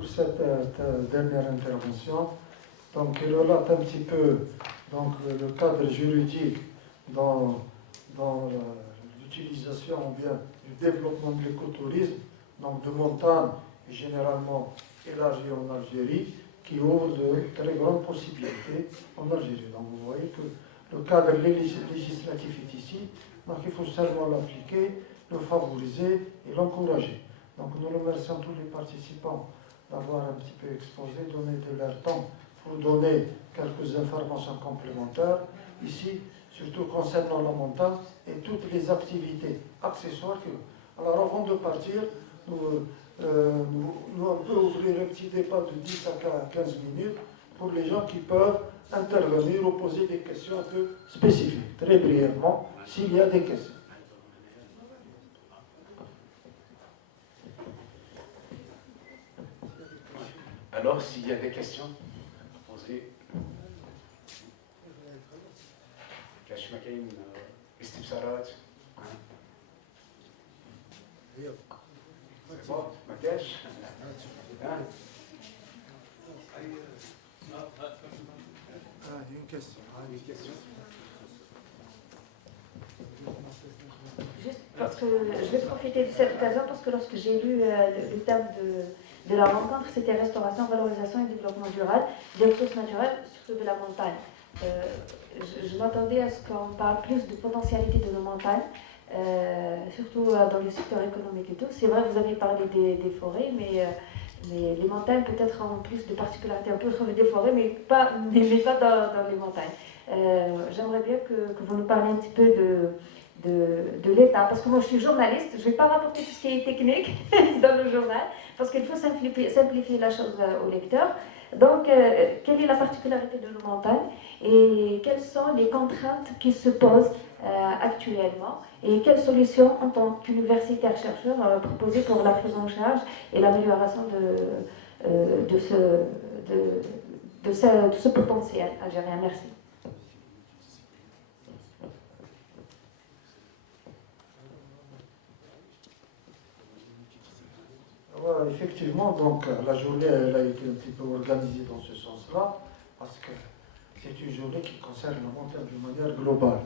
pour cette dernière intervention. Donc, il relate un petit peu donc, le cadre juridique dans l'utilisation ou bien du développement de l'écotourisme, donc de montagne et généralement élargi en Algérie, qui ouvre de très grandes possibilités en Algérie. Donc vous voyez que le cadre législatif est ici, donc il faut seulement l'appliquer, le favoriser et l'encourager. Donc nous remercions tous les participants d'avoir un petit peu exposé, donné de leur temps pour donner quelques informations complémentaires. Ici, surtout concernant la montagne et toutes les activités accessoires. Alors avant de partir, nous on peut ouvrir un petit débat de 10 à 15 minutes pour les gens qui peuvent intervenir ou poser des questions un peu spécifiques, très brièvement, s'il y a des questions. Alors, s'il y a des questions à poser, كاش ما كاين استفسارات سي بون ما كاش Juste parce que je vais profiter de cette occasion parce que lorsque j'ai lu le terme de la rencontre, c'était restauration, valorisation et développement durable des ressources naturelles, surtout de la montagne. Je m'attendais à ce qu'on parle plus de potentialité de nos montagnes, surtout dans le secteur économique et tout. C'est vrai que vous avez parlé des forêts, mais les montagnes peut-être ont plus de particularités. On peut trouver des forêts, mais pas dans les montagnes. J'aimerais bien que vous nous parliez un petit peu de l'État, parce que moi je suis journaliste, je ne vais pas rapporter tout ce qui est technique dans le journal, parce qu'il faut simplifier la chose au lecteur. Donc, quelle est la particularité de nos montagnes et quelles sont les contraintes qui se posent actuellement et quelles solutions en tant qu'universitaire chercheur proposer pour la prise en charge et l'amélioration de ce potentiel algérien. Merci. Voilà, effectivement, donc la journée elle a été un petit peu organisée dans ce sens-là, parce que c'est une journée qui concerne la montagne d'une manière globale.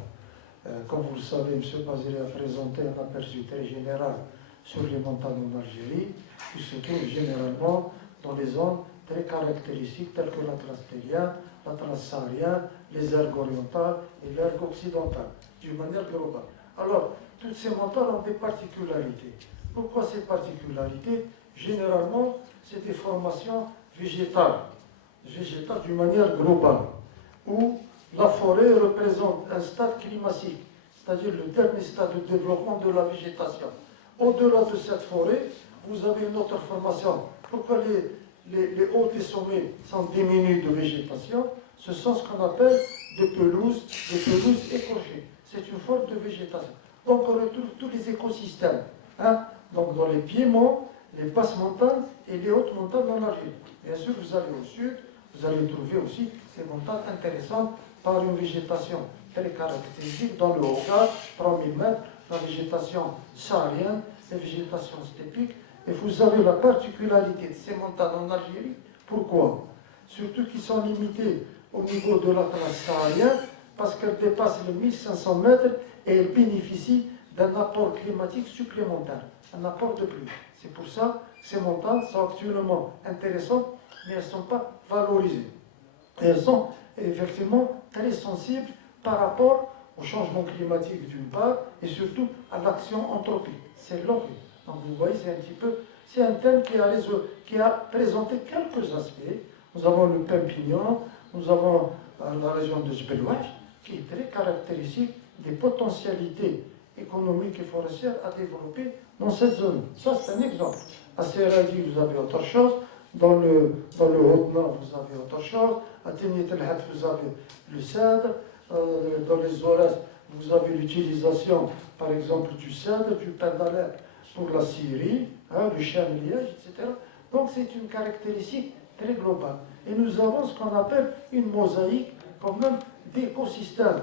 Comme vous le savez, M. Bazili a présenté un aperçu très général sur les montagnes en Algérie, qui se trouvent généralement dans les zones très caractéristiques telles que l'Atlas télien, l'Atlas saharien, les ergs orientales et l'erg occidental, d'une manière globale. Alors, toutes ces montagnes ont des particularités. Pourquoi ces particularités? Généralement, c'est des formations végétales d'une manière globale, où la forêt représente un stade climatique, c'est-à-dire le dernier stade de développement de la végétation. Au-delà de cette forêt, vous avez une autre formation. Pourquoi les hauts des sommets sont démunis de végétation? Ce sont ce qu'on appelle des pelouses écorchées. C'est une forme de végétation. Donc on retrouve tous les écosystèmes. Donc dans les piémonts, les basses montagnes et les hautes montagnes en Algérie. Bien sûr, vous allez au sud, vous allez trouver aussi ces montagnes intéressantes par une végétation très caractéristique. Dans le Hogar, 3000 mètres, la végétation saharienne, la végétation stépique. Et vous avez la particularité de ces montagnes en Algérie. Pourquoi? Surtout qu'ils sont limitées au niveau de l'Atlas saharien, parce qu'elles dépassent les 1500 mètres et elles bénéficient d'un apport climatique supplémentaire, un apport de pluie. C'est pour ça que ces montagnes sont actuellement intéressantes, mais elles ne sont pas valorisées. Et elles sont effectivement très sensibles par rapport au changement climatique d'une part, et surtout à l'action anthropique. C'est l'homme. Donc vous voyez, c'est un thème qui a présenté quelques aspects. Nous avons le Pin-Pignon, nous avons la région de Jbelouach, qui est très caractéristique des potentialités économiques et forestières à développer dans cette zone. Ça, c'est un exemple. À Serradi, vous avez autre chose. Dans le Haut-Nord, vous avez autre chose. À Téniet el-Had, vous avez le cèdre. Dans les Aurès, vous avez l'utilisation, par exemple, du cèdre, du pain d'Alep pour la Syrie, du chêne liège, etc. Donc, c'est une caractéristique très globale. Et nous avons ce qu'on appelle une mosaïque, quand même, d'écosystèmes.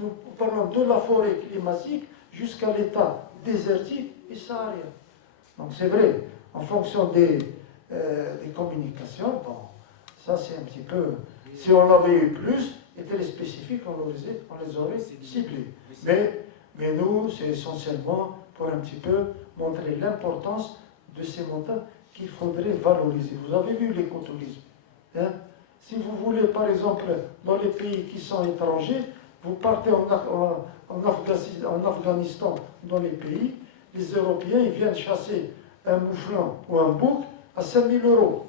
Nous parlons de la forêt climatique jusqu'à l'état désertique et saharien. Donc c'est vrai, en fonction des des communications. Bon, ça c'est un petit peu... Si on avait eu plus, et téléspécifiques, on les aurait ciblés. Mais nous, c'est essentiellement pour un petit peu montrer l'importance de ces montants qu'il faudrait valoriser. Vous avez vu l'écotourisme. Hein? Si vous voulez, par exemple, dans les pays qui sont étrangers, vous partez en Afghanistan, dans les pays, les Européens ils viennent chasser un mouflon ou un bouc à 5 000 euros.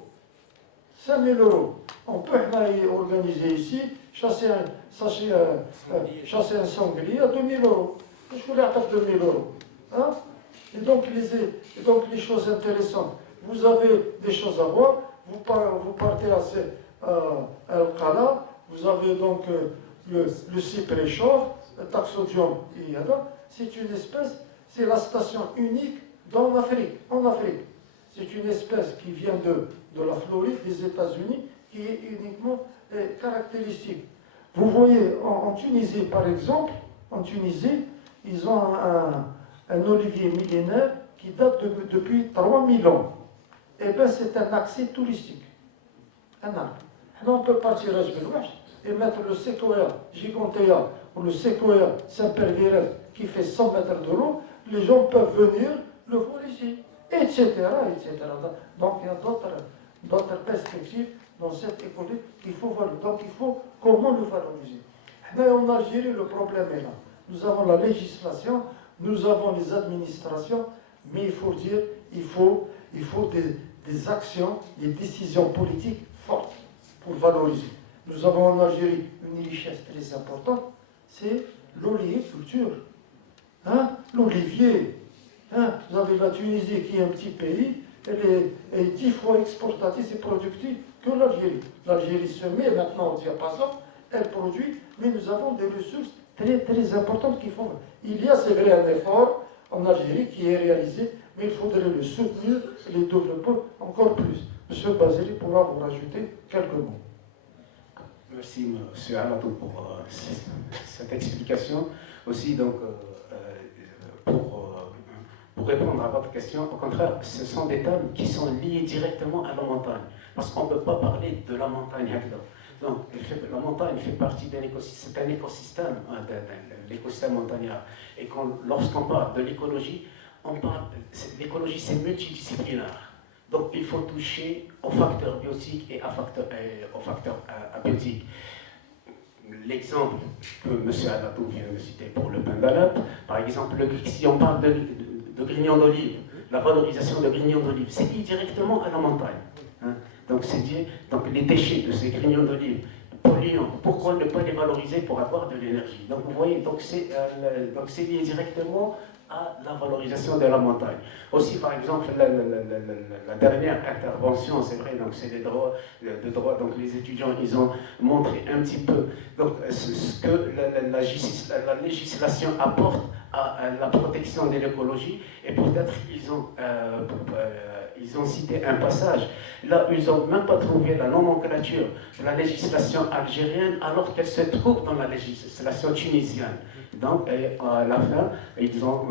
5 000 euros. On peut organiser ici, chasser un sanglier à 2 000 euros. Je voulais attendre 2 000 euros. Hein? Et donc les choses intéressantes. Vous avez des choses à voir, vous partez à Al-Qala, vous avez donc le cyprès-chauve, le taxodium, c'est une espèce, c'est la station unique en Afrique. C'est une espèce qui vient de la Floride, des États-Unis, qui est uniquement caractéristique. Vous voyez, en Tunisie, par exemple, ils ont un olivier millénaire qui date depuis 3000 ans. Eh bien, c'est un accès touristique. Un arbre. Là, on peut partir à Jbelouach et mettre le séquoia gigantea ou le séquoia Saint-Pervirel qui fait 100 mètres de long. Les gens peuvent venir le voir ici, etc. Donc, il y a d'autres perspectives dans cette économie qu'il faut valoriser. Donc, il faut comment le valoriser. Mais en Algérie, le problème est là. Nous avons la législation, nous avons les administrations, mais il faut dire, il faut des actions, des décisions politiques fortes pour valoriser. Nous avons en Algérie une richesse très importante, c'est l'oléiculture. Hein? L'olivier. Hein? Vous avez la Tunisie qui est un petit pays, elle est 10 fois exportatrice et productive que l'Algérie. L'Algérie se met maintenant au diapason, elle produit, mais nous avons des ressources très, très importantes qu'il faut. Il y a, c'est vrai, un effort en Algérie qui est réalisé, mais il faudrait le soutenir et le développer encore plus. Monsieur Bazeli pourra vous rajouter quelques mots. Merci, M. Amadou, pour cette explication. Aussi, donc, pour répondre à votre question, au contraire, ce sont des thèmes qui sont liés directement à la montagne. Parce qu'on ne peut pas parler de la montagne. Donc, la montagne fait partie d'un écosystème, c'est un écosystème, l'écosystème montagnard. Et lorsqu'on parle de l'écologie, l'écologie c'est multidisciplinaire. Donc il faut toucher aux facteurs biotiques et aux facteurs abiotiques. L'exemple que M. Amadou vient de citer pour le pain d'Alep, par exemple, si on parle de grignon d'olive, la valorisation de grignon d'olive, c'est lié directement à la montagne. Hein. Donc c'est lié, donc les déchets de ces grignons d'olive polluants, pourquoi ne pas les valoriser pour avoir de l'énergie? Donc vous voyez, donc c'est lié directement à la valorisation de la montagne. Aussi, par exemple, la dernière intervention, c'est vrai, donc c'est les droits, donc les étudiants, ils ont montré un petit peu donc, ce que la législation apporte à la protection de l'écologie, et peut-être ils ont cité un passage, là ils n'ont même pas trouvé la nomenclature de la législation algérienne alors qu'elle se trouve dans la législation tunisienne. Donc, à la fin, ils ont,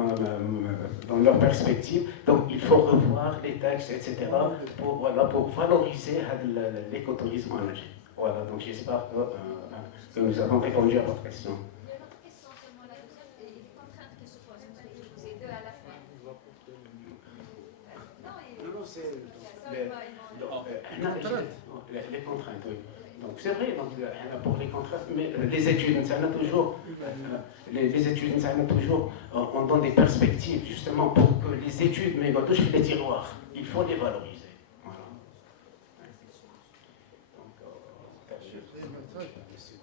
dans leur perspective, donc il faut revoir les textes, etc., pour valoriser l'écotourisme en Algérie. Voilà, donc j'espère que nous avons répondu à votre question. Il y a une autre question seulement là-dessus, et les contraintes qui se posent, vous allez poser deux à la fin. Non, c'est les contraintes, oui. Donc c'est vrai, donc, pour les contraintes, mais les études, on donne des perspectives justement pour que les études, mais on touche les tiroirs, il faut les valoriser. Voilà.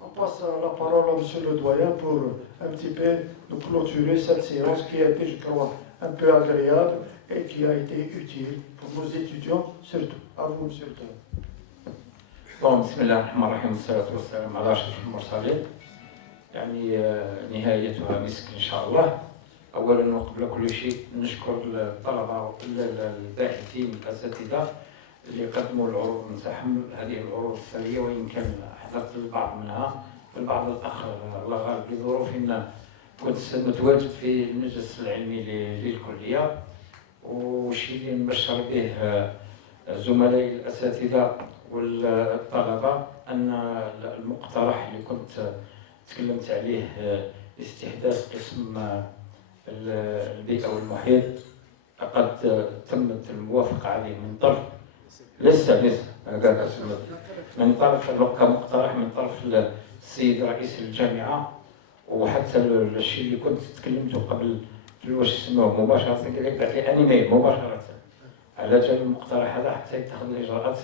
On passe la parole à M. le doyen pour un petit peu nous clôturer cette séance qui a été, je crois, un peu agréable et qui a été utile pour nos étudiants, surtout. À vous, M. le doyen. Bon, بسم الله الرحمن الرحيم والصلاة والسلام على أشرف المرسلين. يعني نهايتها مسك إن شاء الله. أولا وقبل كل شيء نشكر الطلبة الباحثين الأساتذة اللي قدموا العروض نتاعهم، هذه العروض السنوية، وإن كان حضرت البعض منها والبعض الآخر الله غالب لظروف كنت متواجد في المجلس العلمي للكلية. والشيء اللي نبشر به زملائي الأساتذة والطلبة أن المقترح اللي كنت تكلمت عليه استحداث قسم البيئة والمحيط قد تمت الموافقة عليه من طرف لسه من طرف كمقترح من طرف السيد رئيس الجامعة، وحتى الشيء اللي كنت تكلمته قبل في واش يسموه مباشرة قال لي أنيميل مباشرة على جال المقترح هذا حتى يتخذ الإجراءات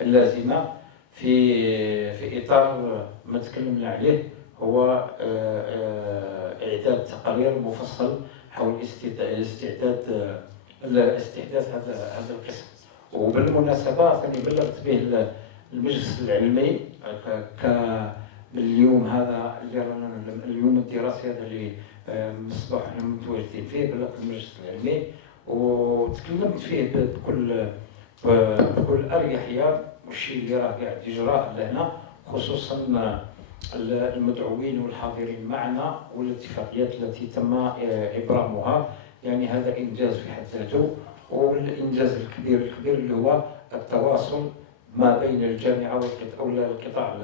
اللازمة في إطار ما تكلمنا عليه، هو إعداد تقارير مفصل حول استحداث هذا القسم. وبالمناسبة ثاني بلغت به المجلس العلمي باليوم هذا اللي رانا اليوم الدراسي هذا اللي مصباح احنا متواجدين فيه، بلغت المجلس العلمي وتكلمت فيه بكل أريحية والشيء اللي راه قاعد يجرى لهنا، خصوصا المدعوين والحاضرين معنا والاتفاقيات التي تم إبرامها. يعني هذا إنجاز في حد ذاته، والإنجاز الكبير اللي هو التواصل ما بين الجامعة والقطاع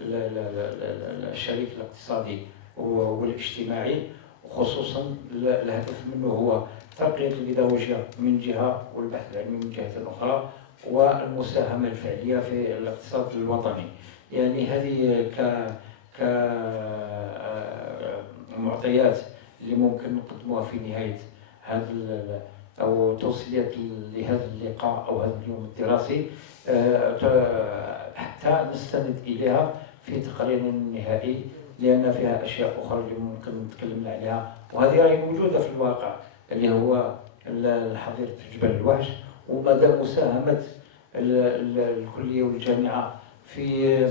الشريك الاقتصادي والاجتماعي، وخصوصا الهدف منه هو ترقية البيداغوجيا من جهة والبحث العلمي من جهة أخرى، والمساهمة الفعلية في الاقتصاد الوطني. يعني هذه كمعطيات اللي ممكن نقدموها في نهاية هذا أو توصيات لهذا اللقاء أو هذا اليوم الدراسي حتى نستند إليها في تقريرنا النهائي، لأن فيها أشياء أخرى اللي ممكن نتكلم عليها، وهذه راهي موجودة في الواقع اللي هو حظيرة جبل الوحش، ومدى مساهمة الكلية والجامعة في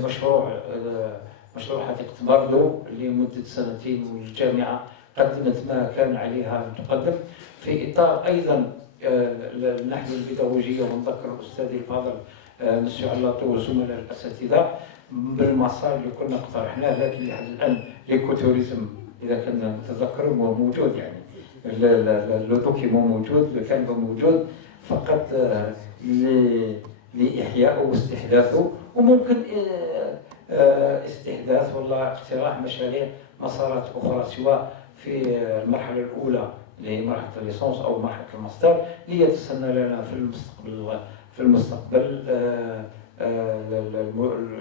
مشروع حديقة باردو لمدة 2 والجامعة قدمت ما كان عليها أن تقدم في إطار أيضا الناحية البيداغوجية. ونذكر أستاذي الفاضل مسيو علاطو وزملاء الأساتذة بالمسار اللي كنا اقترحناه، لكن لحد الآن ليكوتوريزم إذا كنا نتذكر هو موجود، يعني لو دوكيمون موجود، لو كان موجود فقط لإحيائه واستحداثه، وممكن استحداث ولا اقتراح مشاريع مسارات أخرى سواء في المرحلة الأولى لمرحلة الليسونس أو مرحلة الماستر ليتسنى لنا في المستقبل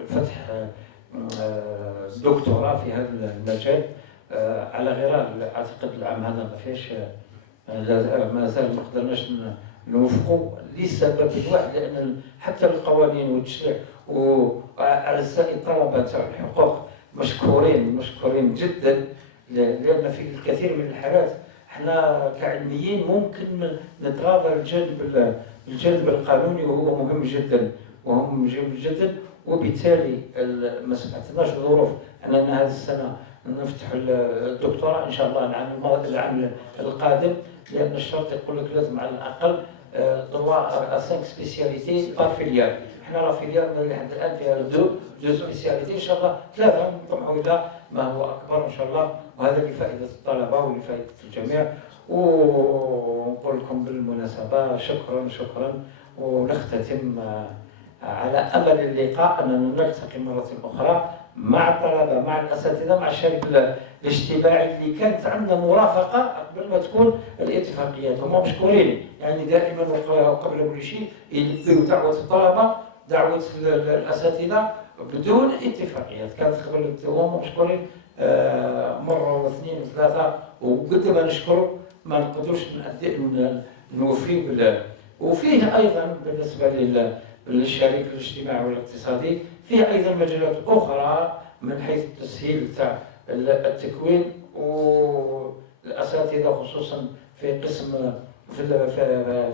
فتح دكتوراه في هذا المجال على غرار. أعتقد العام هذا ما فيش ما زال ما قدرناش نوفقوا لسبب واحد، لأن حتى القوانين والتشريع وأعزائي الطلبة تاع الحقوق مشكورين جدا، لأن في الكثير من الحالات احنا كعلميين ممكن نتغاضى الجانب القانوني وهو مهم جدا وبالتالي ما سمعتناش ظروف أننا هذه السنة نفتح الدكتوراه إن شاء الله العام القادم، لأن الشرط يقول لك لازم على الأقل 5 سبيسياليتي بار فيليال. احنا راه فيليال لحد الآن فيها 2 سبيسياليتي، إن شاء الله 3 نطمحوا إلى ما هو أكبر إن شاء الله، وهذا لفائدة الطلبة ولفائدة الجميع. ونقول لكم بالمناسبة شكرا، ونختتم على أمل اللقاء أننا نلتقي مرة أخرى مع الطلبة مع الأساتذة مع الشريك الاجتماعي اللي كانت عندنا مرافقة قبل ما تكون الاتفاقيات. هم مشكورين يعني دائما وقبل كل شيء يلبيوا دعوة الطلبة دعوة الأساتذة بدون اتفاقيات، كانت قبل هم مشكورين مرة واثنين وثلاثة، وقد ما نشكر ما نقدرش نوفي وفيه أيضا بالنسبة للشريك الاجتماعي والاقتصادي فيه أيضا مجالات أخرى من حيث التسهيل تاع التكوين، والأساتذة خصوصا في قسم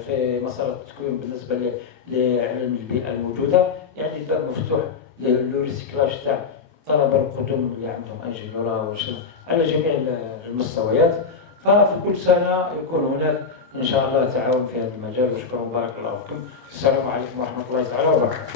في مسار التكوين بالنسبة لعلم البيئة الموجودة، يعني الباب مفتوح للريسيكلاج تاع طلبة القدم اللي عندهم انجينيورا على جميع المستويات. ففي كل سنة يكون هناك إن شاء الله تعاون في هذا المجال، وشكرا وبارك الله فيكم. السلام عليكم ورحمة الله تعالى وبركاته.